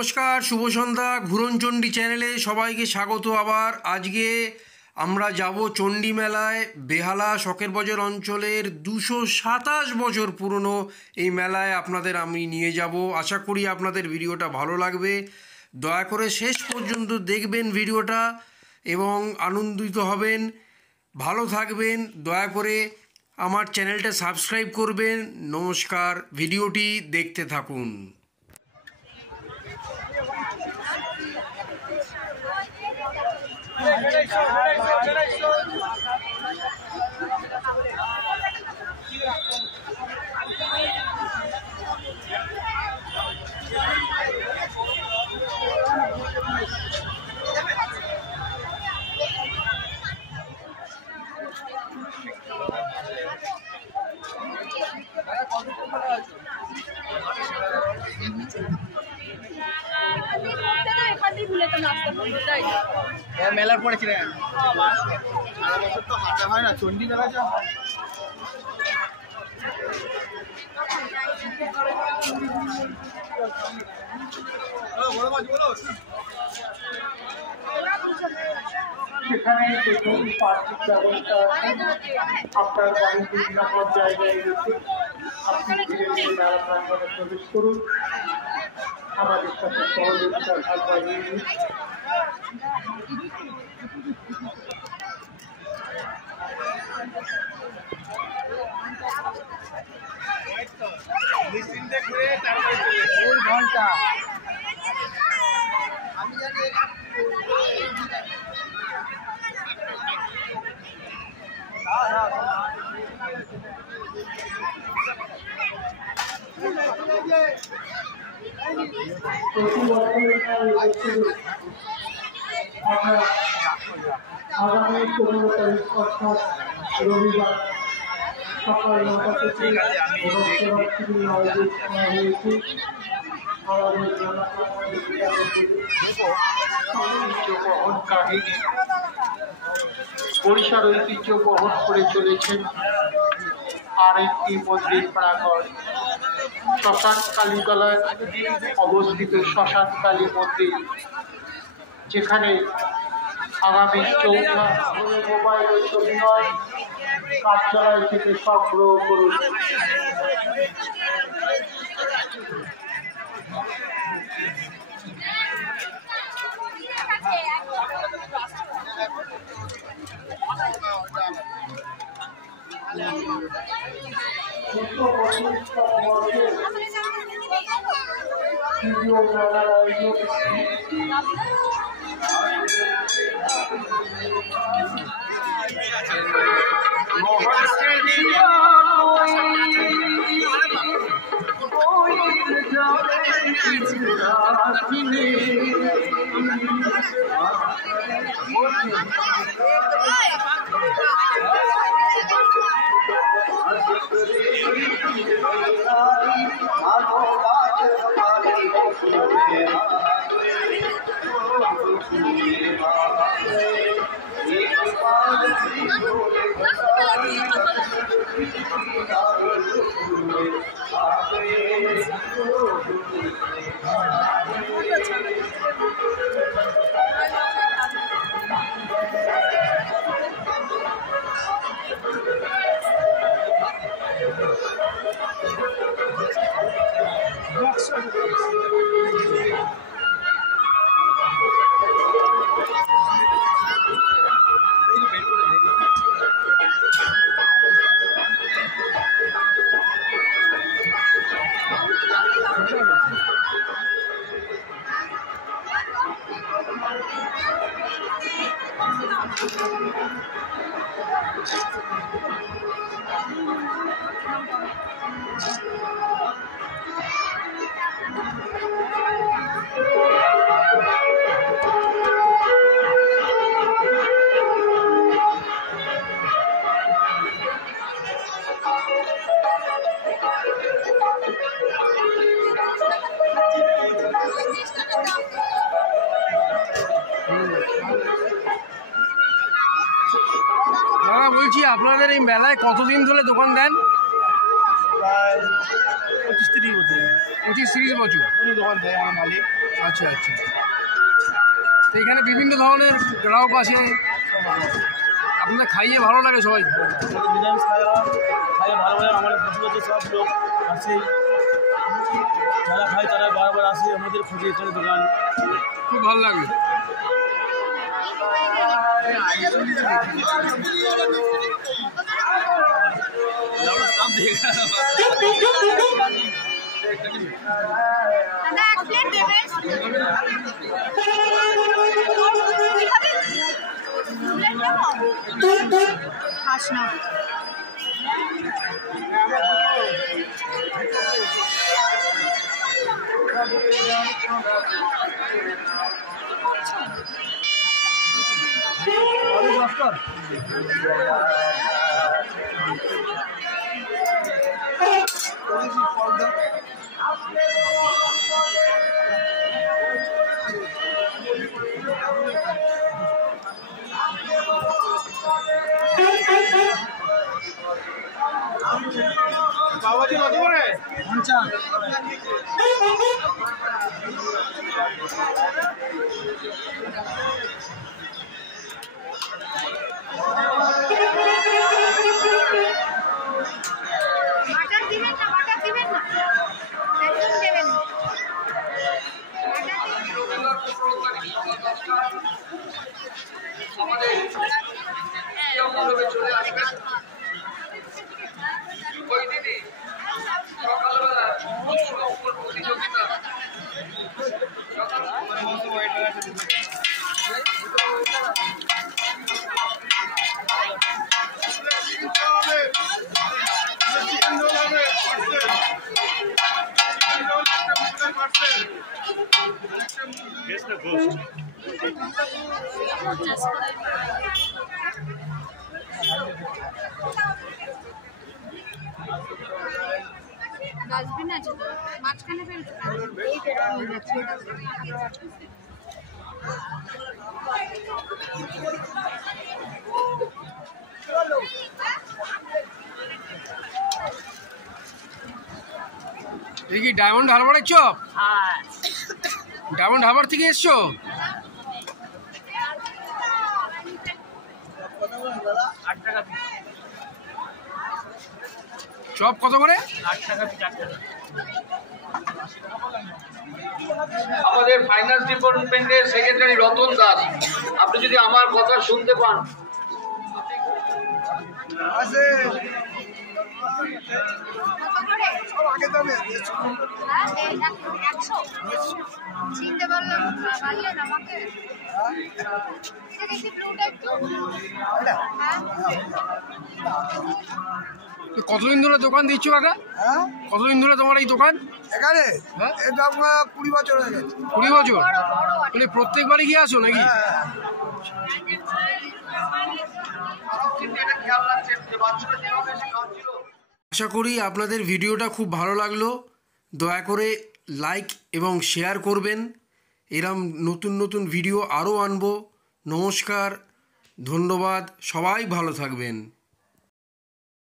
নমস্কার, শুভ সন্ধ্যা। ঘুরনচণ্ডী চ্যানেলে সবাইকে স্বাগত। আবার আজকে আমরা যাব চণ্ডী মেলায়। বেহালা শখের বাজার অঞ্চলের 227 বছর পুরনো এই মেলায় আপনাদের আমি নিয়ে যাব। আশা করি আপনাদের ভিডিওটা ভালো লাগবে। দয়া করে শেষ পর্যন্ত দেখবেন ভিডিওটা এবং আনন্দিত হবেন, ভালো থাকবেন। দয়া করে আমার চ্যানেলটা সাবস্ক্রাইব করবেন। নমস্কার, ভিডিওটি দেখতে থাকুন। মেলার পরে ছিল সারা বছর তো হাঁটা হয় না, চণ্ডী মেলা যা হয়। সেখানে দেখুন পার্কিং ব্যবস্থা আপনার বাড়ির বিভিন্ন জায়গায় রয়েছে। আপনি ধীরে ধীরে মেলা প্রাঙ্গণে প্রবেশ করুন, আমাদের সাথে সহযোগিতার হাত বাড়িয়ে দিন। ঘন্টা প্রতি বছরের আমরা আগামী 15 তারিখ অর্থাৎ রবিবার সকাল 9টা থেকে অনুষ্ঠান আয়োজন করা হয়েছে। আমাদের কাহিনী ওড়িশার ঐতিহ্য বহন করে চলেছেন আরেকটি মন্দির প্রাঙ্গণ, শ্মশান কালীতলায় অবস্থিত শ্মশান কালী মন্দির, যেখানে আগামী 4ঠা মোবাইল ও ছবি হয়। কার্যালয় থেকে সংগ্রহ করুন। দাদা বলছি, আপনাদের এই মেলায় কতদিন ধরে দোকান দেন? প্রায় 25-30 বছর। 25-30 বছর উনি দোকান দেয় আমার মালিক। আচ্ছা আচ্ছা, তো এখানে বিভিন্ন ধরনের গ্রাহক আসে, আপনাদের খাইয়ে ভালো লাগে সবাই? নিরামিষ খাইয়ে ভালো লাগে, আমাদের প্রতিবছর সব লোক আসে, যারা খায় তারা বারবার আসে আমাদের খোঁজে এখানে দোকান। খুব ভালো লাগে। খাস না বাবাজি কত করে? 50। বাটার দিবেন না, বাটার দিবেন না, একদম দেবেন না। চলে আসবেন ওই দিনই সকালবেলা প্রতিযোগিতা। ডাস্টবিন আছে তো, মাঝখানে ফেলতে এই কি ডায়মন্ড হারবারের চপ? ডায়মন্ড হারবার থেকে এসছো? চপ কত করে? আমাদের ফাইন্যান্স ডিপার্টমেন্টের সেক্রেটারি রতন দাস, আপনি যদি আমার কথা শুনতে পান। চিনতে পারলাম, পারলেন আমাকে? দেখি ব্লুটা একটু। কতদিন ধরে দোকান দিচ্ছ কাকা? কতদিন ধরে তোমার এই দোকান এখানে? হ্যাঁ? এটা আপনার 20 বছর হয়ে গেছে। 20 বছর? মানে প্রত্যেকবারই গিয়ে আসো নাকি? আশা করি আপনাদের ভিডিওটা খুব ভালো লাগলো। দয়া করে লাইক এবং শেয়ার করবেন। এরম নতুন নতুন ভিডিও আরও আনবো। নমস্কার, ধন্যবাদ, সবাই ভালো থাকবেন।